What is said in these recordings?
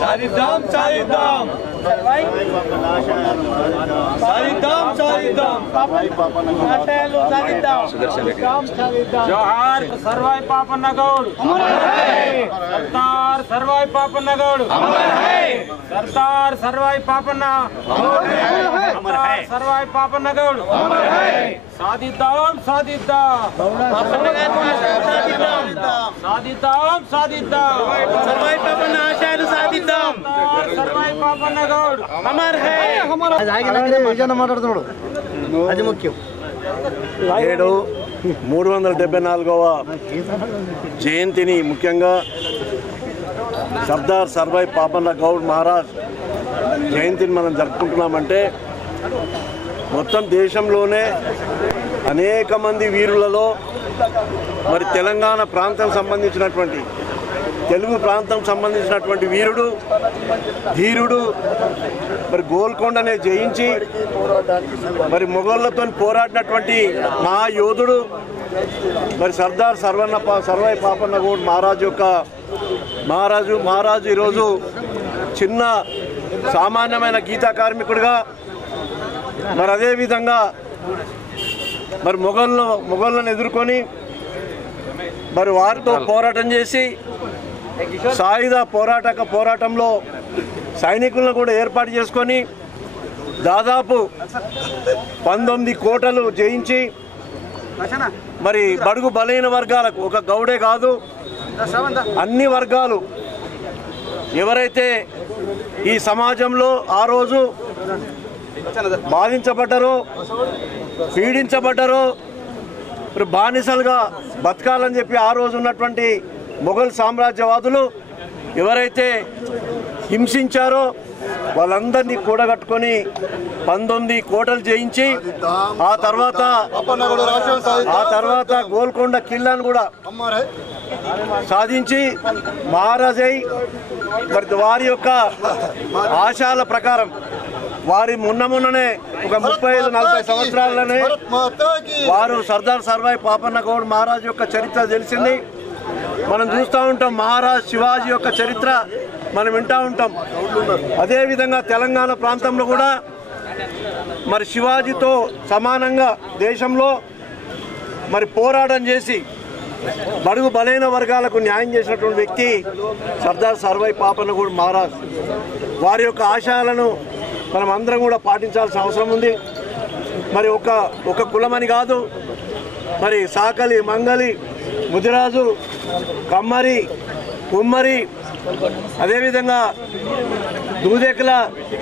సాధిద్దాం సాధిద్దాం సాధిద్దాం సాధిద్దాం జోహార్ సర్వాయి పాపన్న గౌడ్ సర్దార్ సర్వాయి పాపన్న గౌడ్ సర్దార్ సర్వాయి పాపన్న సర్వాయి పాపన్న గౌడ్ సాధిద్దాం సాధిద్దాం సాధిద్దాం సాధిద్దాం సర్వాయి పాపన్న ఆశయాలు సాధిద్దాం సర్వాయి పాపన్న గౌడ్ అమర్ హై మాట్లాడుతున్నాడు అది ముఖ్యం. 374వ జయంతిని ముఖ్యంగా సర్దార్ సర్వాయి పాపన్న గౌడ్ మహారాజ్ జయంతిని మనం జరుపుకుంటున్నామంటే మొత్తం దేశంలోనే అనేక మంది వీరులలో మరి తెలంగాణ ప్రాంతం సంబంధించినటువంటి తెలుగు ప్రాంతం సంబంధించినటువంటి వీరుడు ధీరుడు మరి గోల్కొండనే జయించి మరి మొఘళ్ళతో పోరాడినటువంటి మహాయోధుడు మరి సర్దార్ సర్వాయి పాపన్న గౌడ్ మహారాజు యొక్క మహారాజు ఈరోజు చిన్న సామాన్యమైన గీతా కార్మికుడిగా మరి అదేవిధంగా మరి మొఘళ్ళను ఎదుర్కొని మరి వారితో పోరాటం చేసి సాయుధ పోరాటంలో సైనికులను కూడా ఏర్పాటు చేసుకొని దాదాపు 19 కోటలు జయించి మరి బడుగు బలైన వర్గాలకు ఒక గౌడే కాదు అన్ని వర్గాలు ఎవరైతే ఈ సమాజంలో ఆ రోజు బాధించబడ్డారో పీడించబడ్డారో బానిసలుగా బతకాలని చెప్పి ఆ రోజు ఉన్నటువంటి మొఘల్ సామ్రాజ్యవాదులు ఎవరైతే హింసించారో వాళ్ళందరినీ కూడగట్టుకొని 19 కోటలు జయించి ఆ తర్వాత గోల్కొండ కిల్లాను కూడా సాధించి మహారాజై మరి వారి యొక్క ఆశయాల ప్రకారం వారి మొన్ననే ఒక 35-40 సంవత్సరాలనే వారు సర్దార్ సర్వాయి పాపన్న గౌడ్ మహారాజ్ యొక్క చరిత్ర తెలిసింది. మనం చూస్తూ ఉంటాం మహారాజ్ శివాజీ యొక్క చరిత్ర మనం వింటూ ఉంటాం. అదేవిధంగా తెలంగాణ ప్రాంతంలో కూడా మరి శివాజీతో సమానంగా దేశంలో మరి పోరాటం చేసి బడుగు బలైన వర్గాలకు న్యాయం చేసినటువంటి వ్యక్తి సర్దార్ సర్వాయి పాపన్న గౌడ్ మహారాజ్. వారి యొక్క ఆశయాలను మనం అందరం కూడా పాటించాల్సిన అవసరం ఉంది. మరి ఒక కులమని కాదు, మరి సాకలి, మంగలి, ముదిరాజు, కమ్మరి, కుమ్మరి, అదేవిధంగా దూదేకుల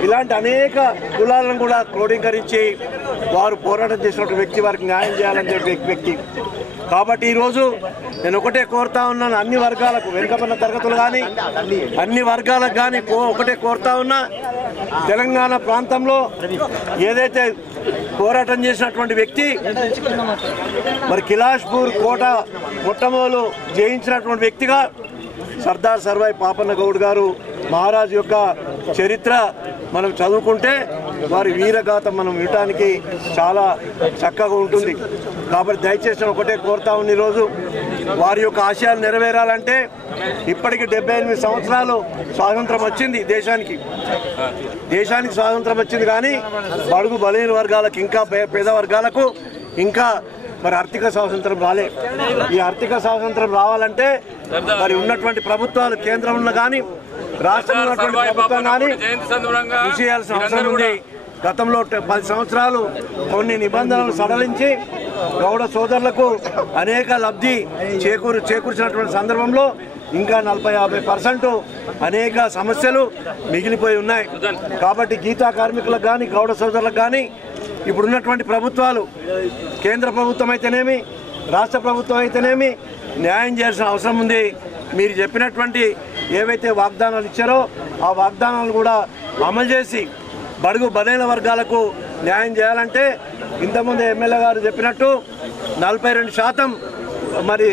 ఇలాంటి అనేక కులాలను కూడా క్రోడీకరించి వారు పోరాటం చేసినటువంటి వ్యక్తి, వారికి న్యాయం చేయాలని చెప్పే వ్యక్తి. కాబట్టి ఈరోజు నేను ఒకటే కోరుతా ఉన్నాను, అన్ని వర్గాలకు, వెనుకబడిన తరగతులు కానీ అన్ని వర్గాలకు కానీ ఒకటే కోరుతా ఉన్నా, తెలంగాణ ప్రాంతంలో ఏదైతే పోరాటం చేసినటువంటి వ్యక్తి మరి కిలాష్పూర్ కోట మొట్టమొదలు జయించినటువంటి వ్యక్తిగా సర్దార్ సర్వాయి పాపన్న గౌడ్ గారు మహారాజు యొక్క చరిత్ర మనం చదువుకుంటే వారి వీరగాథ మనం వినటానికి చాలా చక్కగా ఉంటుంది. కాబట్టి దయచేసి ఒకటే కోరుతా ఉంది, ఈరోజు వారి యొక్క ఆశయాలు నెరవేరాలంటే ఇప్పటికి 78 సంవత్సరాలు స్వాతంత్రం వచ్చింది దేశానికి స్వాతంత్రం వచ్చింది. కానీ బడుగు బలైన వర్గాలకు, ఇంకా పేద వర్గాలకు ఇంకా మరి ఆర్థిక స్వాతంత్రం రాలే. ఈ ఆర్థిక స్వాతంత్రం రావాలంటే మరి ఉన్నటువంటి ప్రభుత్వాలు, కేంద్రంలో కానీ రాష్ట్రంలో ఉన్నటువంటి ప్రభుత్వం కానీ కృషి చేయాల్సిన అవసరం ఉంది. గతంలో 10 సంవత్సరాలు కొన్ని నిబంధనలు సడలించి గౌడ సోదరులకు అనేక లబ్ధి చేకూర్చినటువంటి సందర్భంలో ఇంకా 40-50% అనేక సమస్యలు మిగిలిపోయి ఉన్నాయి. కాబట్టి గీతా కార్మికులకు కానీ గౌడ సోదరులకు కానీ ఇప్పుడున్నటువంటి ప్రభుత్వాలు, కేంద్ర ప్రభుత్వం అయితేనేమి రాష్ట్ర ప్రభుత్వం అయితేనేమి న్యాయం చేయాల్సిన అవసరం ఉంది. మీరు చెప్పినటువంటి ఏవైతే వాగ్దానాలు ఇచ్చారో ఆ వాగ్దానాలు కూడా అమలు చేసి బడుగు బలైన వర్గాలకు న్యాయం చేయాలంటే ఇంతకుముందు ఎమ్మెల్యే గారు చెప్పినట్టు 42% మరి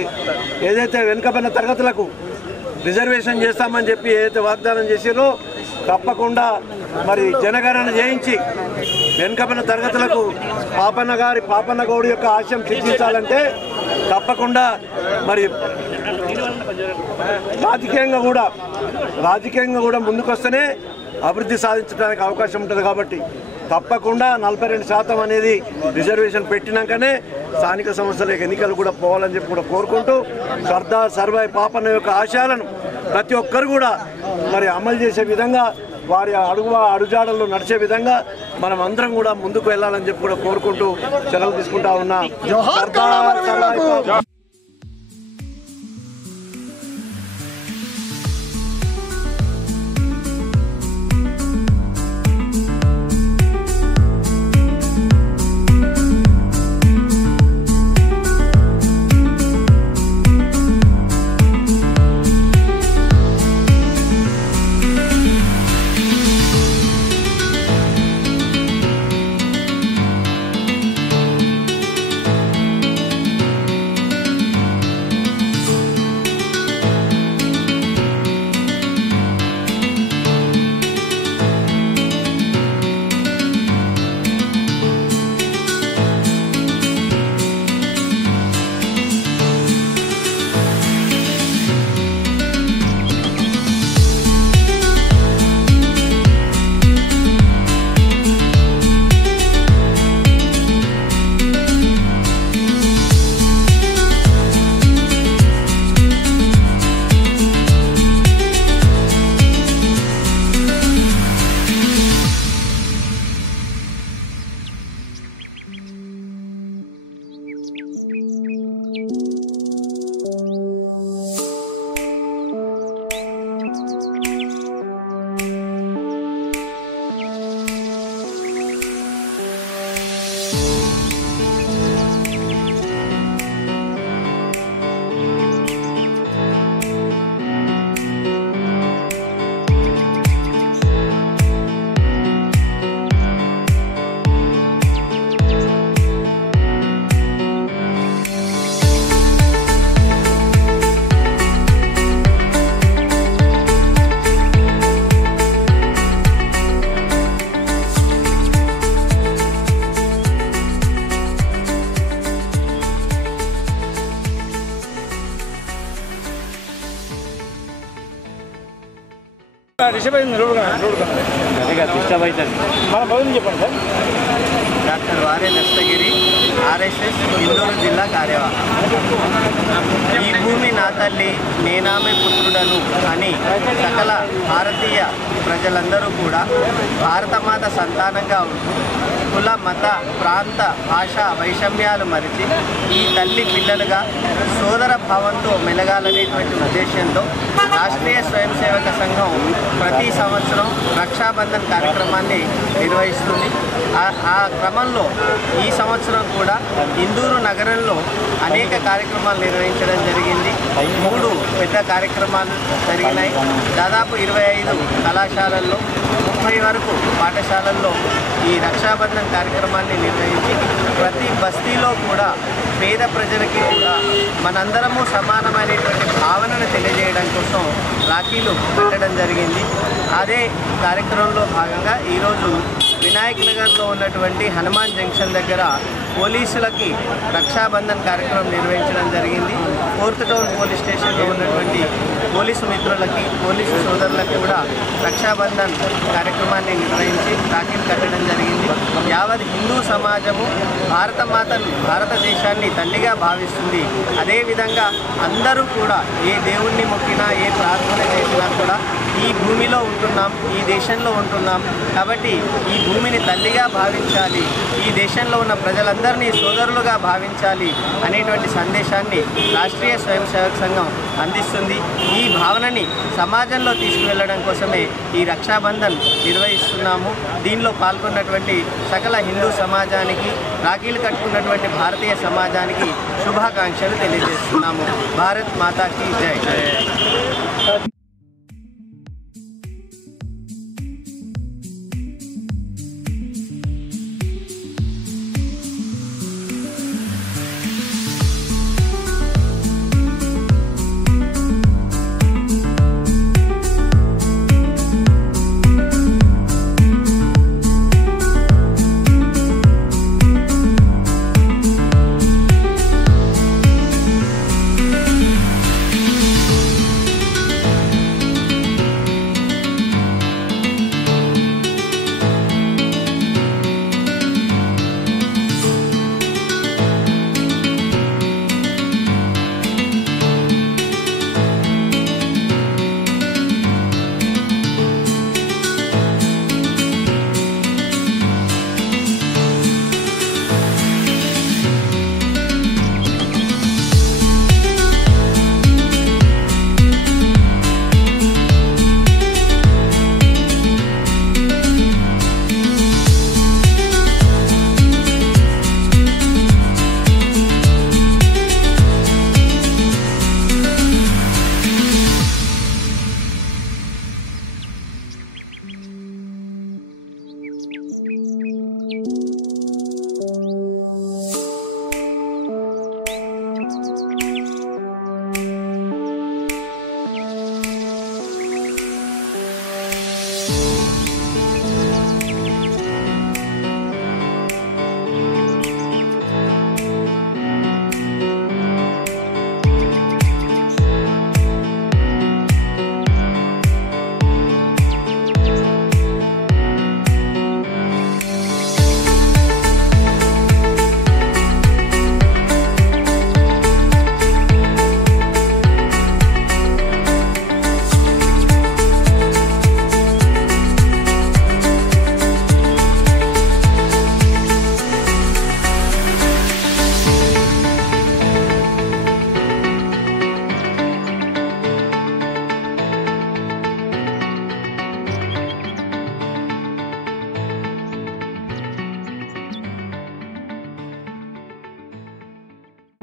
ఏదైతే వెనుకబడిన తరగతులకు రిజర్వేషన్ చేస్తామని చెప్పి ఏదైతే వాగ్దానం చేసారో తప్పకుండా మరి జనగణన చేయించి వెనుకబడిన తరగతులకు పాపన్న గౌడ్ యొక్క ఆశయం సిద్ధించాలంటే తప్పకుండా మరి రాజకీయంగా కూడా ముందుకొస్తేనే అభివృద్ధి సాధించడానికి అవకాశం ఉంటుంది. కాబట్టి తప్పకుండా 42% అనేది రిజర్వేషన్ పెట్టినాకనే స్థానిక సంస్థల ఎన్నికలు కూడా పోవాలని చెప్పి కూడా కోరుకుంటూ సర్దార్ సర్వాయి పాపన్న యొక్క ఆశయాలను ప్రతి ఒక్కరు కూడా మరి అమలు చేసే విధంగా వారి అడుగుజాడల్లో నడిచే విధంగా మనం అందరం కూడా ముందుకు వెళ్ళాలని చెప్పి కూడా కోరుకుంటూ సెలవు తీసుకుంటా ఉన్నా. సర్దార్ సర్వాయి పాపన్న. డాక్టర్ వారే దస్తగిరి ఆర్ఎస్ఎస్ ఇందూరు జిల్లా కార్యవాహి. ఈ భూమి నా తల్లి నేనామె పుత్రుడను అని సకల భారతీయ ప్రజలందరూ కూడా భారతమాత సంతానంగా ఉంటూ కుల మత ప్రాంత భాష వైషమ్యాలు మరిచి ఈ తల్లి పిల్లలుగా సోదర భావంతో మెలగాలనేటువంటి ఉద్దేశంతో రాష్ట్రీయ స్వయం సేవక సంఘం ప్రతి సంవత్సరం రక్షాబంధన్ కార్యక్రమాన్ని నిర్వహిస్తుంది. ఆ క్రమంలో ఈ సంవత్సరం కూడా ఇందూరు నగరంలో అనేక కార్యక్రమాలు నిర్వహించడం జరిగింది. 3 పెద్ద కార్యక్రమాలు జరిగినాయి. దాదాపు 25 కళాశాలల్లో 30 వరకు పాఠశాలల్లో ఈ రక్షాబంధన్ కార్యక్రమాన్ని నిర్వహించి ప్రతి బస్తీలో కూడా పేద ప్రజలకి కూడా మనందరము సమానమైనటువంటి భావనను తెలియజేయడం కోసం రాఖీలు పెట్టడం జరిగింది. అదే కార్యక్రమంలో భాగంగా ఈరోజు వినాయక్ నగర్లో ఉన్నటువంటి హనుమాన్ జంక్షన్ దగ్గర పోలీసులకి రక్షాబంధన్ కార్యక్రమం నిర్వహించడం జరిగింది. 4th టౌన్ పోలీస్ స్టేషన్లో ఉన్నటువంటి పోలీసు మిత్రులకి పోలీసు సోదరులకు కూడా రక్షాబంధన్ కార్యక్రమాన్ని నిర్వహించి రాఖీలు కట్టడం జరిగింది. యావత్ హిందూ సమాజము భారతదేశాన్ని తల్లిగా భావిస్తుంది. అదేవిధంగా అందరూ కూడా ఏ దేవుణ్ణి మొక్కినా ఏ ప్రార్థన చేసినా కూడా ఈ భూమిలో ఉంటున్నాం, ఈ దేశంలో ఉంటున్నాం కాబట్టి ఈ భూమిని తల్లిగా భావించాలి, ఈ దేశంలో ఉన్న ప్రజలందరినీ సోదరులుగా భావించాలి అనేటువంటి సందేశాన్ని రాష్ట్రీయ స్వయం సేవక సంఘం అందిస్తుంది. ఈ భావనని సమాజంలో తీసుకువెళ్ళడం కోసమే ఈ రక్షాబంధన్ నిర్వహిస్తున్నాము. దీనిలో పాల్గొన్నటువంటి సకల హిందూ సమాజానికి, రాఖీలు కట్టుకున్నటువంటి భారతీయ సమాజానికి శుభాకాంక్షలు తెలియజేస్తున్నాము. భారత్ మాతాకి జై.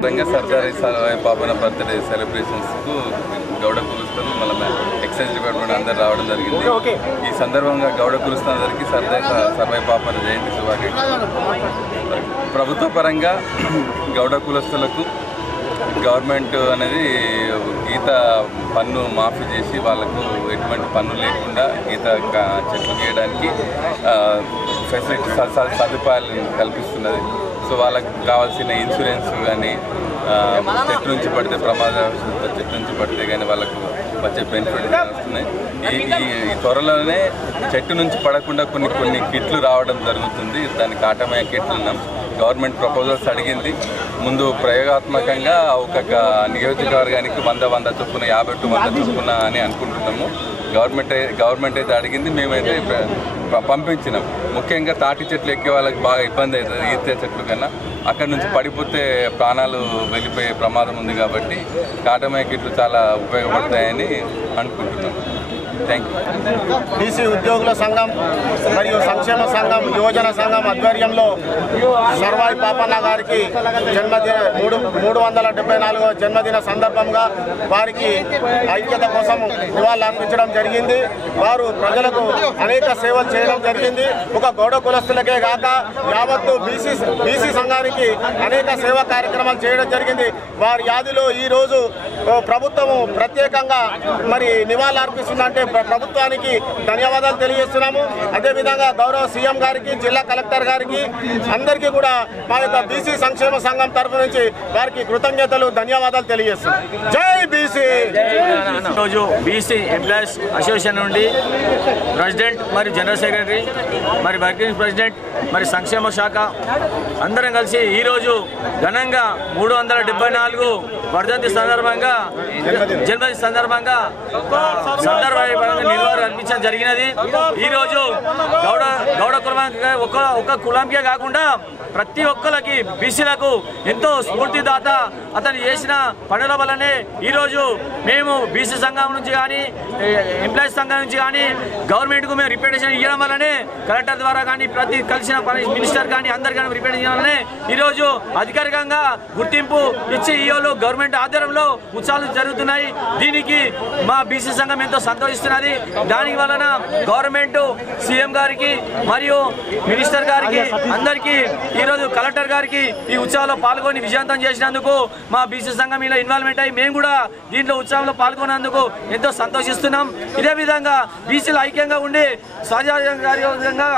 సర్దార్ సర్వాయి పాపన్న బర్త్డే సెలబ్రేషన్స్కు గౌడ కులుస్తులు మళ్ళీ ఎక్సైజ్ డిపార్ట్మెంట్ అందరు రావడం జరిగింది. ఈ సందర్భంగా గౌడ కులుస్తులందరికీ సర్దార్ సర్వాయి పాపన్న జయంతి శుభాకాంక్షలు. ప్రభుత్వ పరంగా గౌడ కులస్తులకు గవర్నమెంట్ అనేది గీత పన్ను మాఫీ చేసి వాళ్ళకు ఎటువంటి పన్ను లేకుండా గీత చెట్లు గీయడానికి ఫెసిలిటీ సదుపాయాలను కల్పిస్తున్నది. సో వాళ్ళకు కావాల్సిన ఇన్సూరెన్స్ కానీ చెట్టు నుంచి పడితే ప్రమాదవశాత్తు చెట్టు నుంచి పడితే కానీ వాళ్ళకు వచ్చే బెనిఫిట్ వస్తున్నాయి. ఈ త్వరలోనే చెట్టు నుంచి పడకుండా కొన్ని కిట్లు రావడం జరుగుతుంది. దానికి ఆటోమేటిక్ కిట్లు ఉన్నాం. గవర్నమెంట్ ప్రపోజల్స్ అడిగింది. ముందు ప్రయోగాత్మకంగా ఒక్కొక్క నియోజకవర్గానికి 100 చొప్పున 50 to 100 చొప్పున అని అనుకుంటున్నాము. గవర్నమెంట్ అయితే అడిగింది, మేమైతే పంపించినాం. ముఖ్యంగా తాటి చెట్లు ఎక్కే వాళ్ళకి బాగా ఇబ్బంది అవుతుంది. ఈత చెట్లు కన్నా అక్కడి నుంచి పడిపోతే ప్రాణాలు వెళ్ళిపోయే ప్రమాదం ఉంది. కాబట్టి ఆటోమేటిక్ కిట్లు చాలా ఉపయోగపడతాయని అనుకుంటున్నాం. Thank you. బీసీ ఉద్యోగుల సంఘం మరియు సంక్షేమ సంఘం యువజన సంఘం ఆధ్వర్యంలో సర్వాయి పాపన్న గారికి జన్మదిన 374వ జన్మదిన సందర్భంగా వారికి ఐక్యత కోసం నివాళులు అర్పించడం జరిగింది. వారు ప్రజలకు అనేక సేవలు చేయడం జరిగింది. ఒక గౌడ కులస్తులకే కాక యావత్తు బీసీ సంఘానికి అనేక సేవా కార్యక్రమాలు చేయడం జరిగింది. వారి యాదిలో ఈరోజు ప్రభుత్వము ప్రత్యేకంగా మరి నివాళులు అర్పిస్తుందంటే ప్రభుత్వానికి ధన్యవాదాలు తెలియజేస్తున్నాము. అదేవిధంగా గౌరవ సీఎం గారికి, జిల్లా కలెక్టర్ గారికి అందరికీ కూడా మా యొక్క బీసీ సంక్షేమ సంఘం తరఫు నుంచి వారికి కృతజ్ఞతలు, ధన్యవాదాలు తెలియజేస్తున్నాం. జై బీసీ. ఈరోజు బీసీ ఎంప్లాయీస్ అసోసియేషన్ నుండి ప్రెసిడెంట్ మరియు జనరల్ సెక్రటరీ మరి వర్కింగ్ ప్రెసిడెంట్ మరి సంక్షేమ శాఖ అందరం కలిసి ఈరోజు ఘనంగా 374 వర్ధంతి సందర్భంగా జన్మదిన సందర్భంగా నివాళులు అర్పించడం జరిగినది. ఈరోజు గౌడ కులానికి ఒక కులంకే కాకుండా ప్రతి ఒక్కరికి బీసీలకు ఎంతో స్ఫూర్తిదాత. అతను చేసిన పనుల వల్లనే ఈరోజు మేము బీసీ సంఘం నుంచి కానీ ఎంప్లాయీస్ సంఘం నుంచి కానీ గవర్నమెంట్కు మేము రిప్రజెంటేషన్ ఇవ్వడం వల్లనే కలెక్టర్ ద్వారా కానీ ప్రతి కలిసిన మినిస్టర్ కానీ అందరు కానీ రిప్రజెంటేషన్ ఇవ్వడం వల్లనే ఈరోజు అధికారికంగా గుర్తింపు ఇచ్చి ఈరోజు గవర్నమెంట్ ఆధ్వర్యంలో ఉత్సవాలు జరుగుతున్నాయి. దీనికి మా బీసీ సంఘం ఎంతో సంతోషిస్తున్నది. దాని వలన గవర్నమెంట్ సీఎం గారికి మరియు మినిస్టర్ గారికి అందరికీ ఈరోజు కలెక్టర్ గారికి ఈ ఉత్సవాల్లో పాల్గొని విజయవంతం చేసినందుకు మా బీసీ సంఘం ఇలా ఇన్వాల్వ్మెంట్ అయ్యి మేము కూడా దీంట్లో ఉత్సవంలో పాల్గొన్నందుకు ఎంతో సంతోషిస్తున్నాం. ఇదే విధంగా బీసీలు ఐక్యంగా ఉండి సహజంగా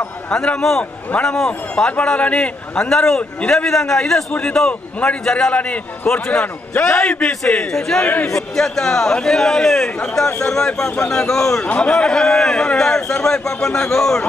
మనము పాల్పడాలని అందరూ ఇదే విధంగా ఇదే స్ఫూర్తితో ముంగడి జరగాలని కోరుచున్నాను. జై బీసీ. సర్దార్ సర్వాయి పాపన్న గౌడ్. సర్దార్ సర్వాయి పాపన్న గౌడ్.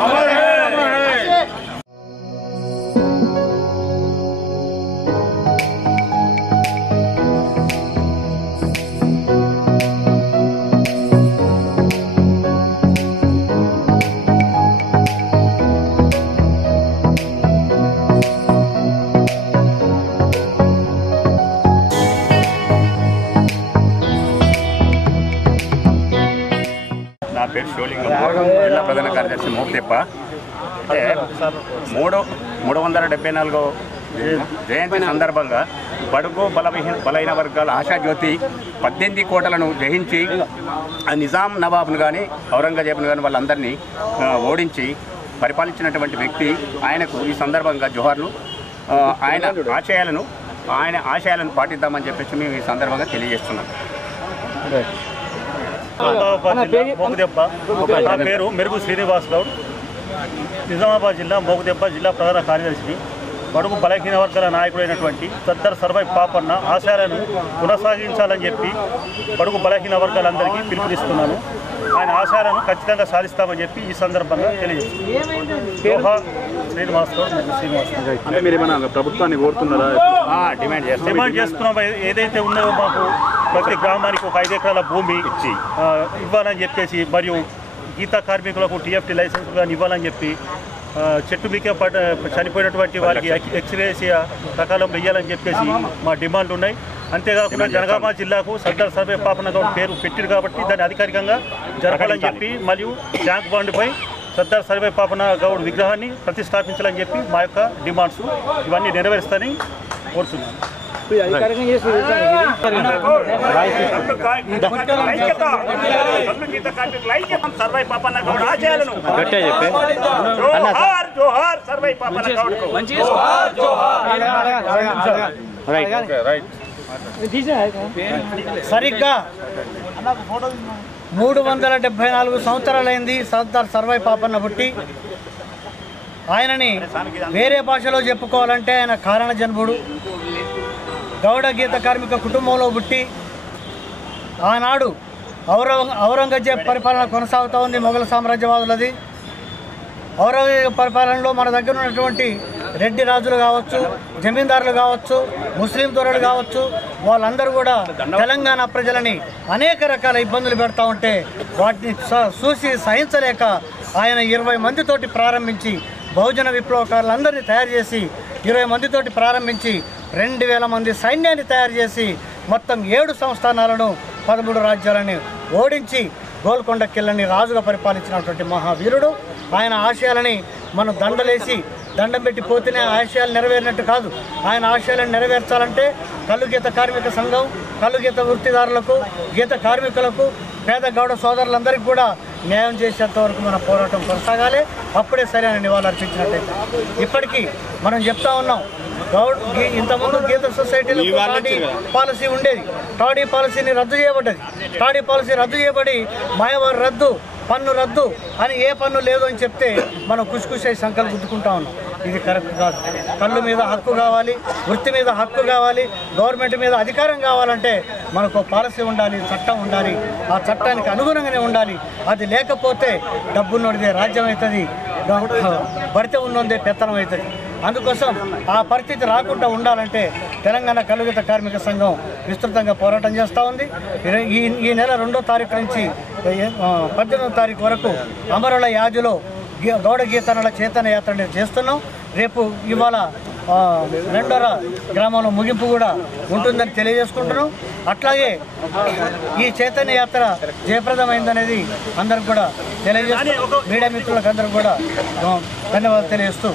నా పేరు షోలింగం, జిల్లా ప్రధాన కార్యదర్శి మోపుదెప్ప. అంటే 374వ జయంతి సందర్భంగా బడుగు బలహీన వర్గాల ఆశాజ్యోతి 18 కోటలను జయించి నిజాం నవాబ్ను కానీ ఔరంగజేబును కానీ వాళ్ళందరినీ ఓడించి పరిపాలించినటువంటి వ్యక్తి. ఆయనకు ఈ సందర్భంగా జోహార్లు. ఆయన ఆశయాలను పాటిద్దామని చెప్పేసి మేము ఈ సందర్భంగా తెలియజేస్తున్నాం. మోగుదెబ్బ. నా పేరు మెరుగు శ్రీనివాస్ గౌడ్. నిజామాబాద్ జిల్లా మోగుదెబ్బ జిల్లా ప్రధాన కార్యదర్శిని. బడుగు బలహీన వర్గాల నాయకుడైనటువంటి సర్దార్ సర్వాయి పాపన్న ఆశయాలను కొనసాగించాలని చెప్పి బడుగు బలహీన వర్గాలందరికీ పిలుపునిస్తున్నాను. ఆయన ఆశయాలను ఖచ్చితంగా సాధిస్తామని చెప్పి ఈ సందర్భంగా తెలియజేస్తున్నాను. శ్రీనివాస్ అంటే మీరు ఏమైనా ప్రభుత్వాన్ని కోరుతున్నారా? డిమాండ్ చేస్తున్నాం. ఏదైతే ఉన్నాయో మాకు ప్రతి గ్రామానికి ఒక 5 ఎకరాల భూమి ఇవ్వాలని చెప్పేసి, మరియు గీతా కార్మికులకు టీఎఫ్టీ లైసెన్స్ కానీ ఇవ్వాలని చెప్పి, చెట్టు మీకే చనిపోయినటువంటి వారికి ఎక్స్రేసియా సకాలంలో ఇవ్వాలని చెప్పేసి మా డిమాండ్లు ఉన్నాయి. అంతేకాకుండా జనగామ జిల్లాకు సర్దార్ సర్వాయి పాపన్న గౌడ్ పేరు పెట్టిరు కాబట్టి దాన్ని అధికారికంగా జరపాలని చెప్పి, మరియు ట్యాంక్ బండ్పై సర్దార్ సర్వాయి పాపన్న గౌడ్ విగ్రహాన్ని ప్రతిష్టాపించాలని చెప్పి మా యొక్క డిమాండ్స్ ఇవన్నీ నెరవేరుస్తానని కోరుతున్నాను. సర్వై పాపన్న గౌడ్ ఆశయాలను జోహార్ జోహార్ సర్వై పాపన్న గౌడ్కు సరిగ్గా 374 సంవత్సరాలైంది సర్దార్ సర్వై పాపన్న పుట్టి. ఆయనని వేరే భాషలో చెప్పుకోవాలంటే ఆయన కారణ జన్ముడు. గౌడ గీత కార్మిక కుటుంబంలో పుట్టి ఆనాడు ఔరంగజేబ్ పరిపాలన కొనసాగుతూ ఉంది. మొఘల్ సామ్రాజ్యవాదులది. ఔరంగజేబ్ పరిపాలనలో మన దగ్గర ఉన్నటువంటి రెడ్డి రాజులు కావచ్చు, జమీందారులు కావచ్చు, ముస్లిం దొరలు కావచ్చు, వాళ్ళందరూ కూడా తెలంగాణ ప్రజలని అనేక రకాల ఇబ్బందులు పెడతా ఉంటే వాటిని చూసి సహించలేక ఆయన 20 మందితోటి ప్రారంభించి బహుజన విప్లవకారులందరినీ తయారు చేసి 20 మందితోటి ప్రారంభించి 2000 మంది సైన్యాన్ని తయారు చేసి మొత్తం 7 సంస్థానాలను 13 రాజ్యాలని ఓడించి గోల్కొండ కిల్లని రాజుగా పరిపాలించినటువంటి మహావీరుడు. ఆయన ఆశయాలని మనం దండలేసి దండం పెట్టి పోతేనే ఆశయాలు నెరవేరినట్టు కాదు. ఆయన ఆశయాలను నెరవేర్చాలంటే కళ్ళు గీత కార్మిక సంఘం, కళ్ళు గీత వృత్తిదారులకు, గీత కార్మికులకు, పేద గౌడ సోదరులందరికీ కూడా న్యాయం చేసేంత వరకు మన పోరాటం కొనసాగాలి. అప్పుడే సరైన నివాళులు అర్పించినట్టయితే. ఇప్పటికీ మనం చెప్తా ఉన్నాం, ఇంతకుముందు గీత సొసైటీలో టాడీ పాలసీ ఉండేది. టాడీ పాలసీని రద్దు చేయబడ్డది. టాడీ పాలసీ రద్దు చేయబడి మాయవారి రద్దు, పన్ను రద్దు అని ఏ పన్ను లేదు అని చెప్తే మనం కుష్ అయి సంకల్పం గుద్దుకుంటా ఉన్నాం. ఇది కరెక్ట్ కాదు. కళ్ళు మీద హక్కు కావాలి, వృత్తి మీద హక్కు కావాలి, గవర్నమెంట్ మీద అధికారం కావాలంటే మనకు పాలసీ ఉండాలి, చట్టం ఉండాలి. ఆ చట్టానికి అనుగుణంగానే ఉండాలి. అది లేకపోతే డబ్బున్నోడిదే రాజ్యం అవుతుంది, పడితే ఉన్నదే పెత్తనం అవుతుంది. అందుకోసం ఆ పరిస్థితి రాకుండా ఉండాలంటే తెలంగాణ కలుగీత కార్మిక సంఘం విస్తృతంగా పోరాటం చేస్తూ ఉంది. ఈ నెల 2వ తారీఖు నుంచి 18వ తారీఖు వరకు అమరుల యాజులో గౌడ గీతనల చేతన యాత్ర చేస్తున్నాం. రేపు ఇవాళ రెండోర గ్రామంలో ముగింపు కూడా ఉంటుందని తెలియజేసుకుంటున్నాం. అట్లాగే ఈ చైతన్య యాత్ర జయప్రదమైందనేది అందరికి కూడా తెలియజేస్తూ మీడియా మిత్రులకు అందరికి కూడా ధన్యవాదాలు తెలియజేస్తూ